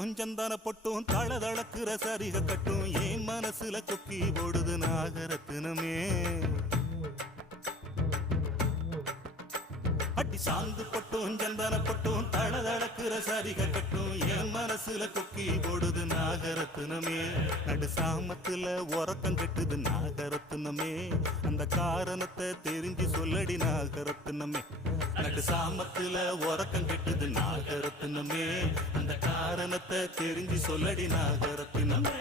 பொட்டும் சந்தன பொட்டும் தளதளக்குற சரிக கட்டும் என் மனசுல கொக்கி போடுது நாகரத்தினமே அடி சாந்து பொட்டும் சந்தன பொட்டும் தளதளக்குற சரிக கட்டும் என் மனசுல கொக்கி போடுது நாகரத்தினமே நடு சாமத்துல உறக்கம் கெட்டுது நாகரத்தினமே அந்த காரணத்தை தெரிஞ்சு சொல்லடி நாகரத்தினமே நடு சாமத்துல உறக்கம் கெட்டுது நாகரத்தினமே அந்த காரணத்தை தெரிஞ்சு சொல்லடி நாகரத்தினமே